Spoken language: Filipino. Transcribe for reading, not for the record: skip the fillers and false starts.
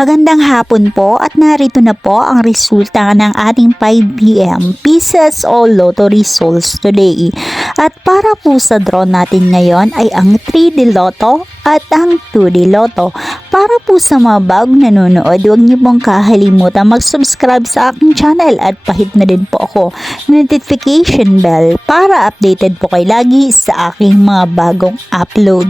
Magandang hapon po at narito na po ang resulta ng ating 5 p.m. Pieces o Lotto results today. At para po sa draw natin ngayon ay ang 3D Lotto at ang 2D Lotto. Para po sa mga bagong nanonood, huwag niyo pong kakalimutan mag-subscribe sa aking channel at pahit na din po ako notification bell para updated po kayo lagi sa aking mga bagong upload.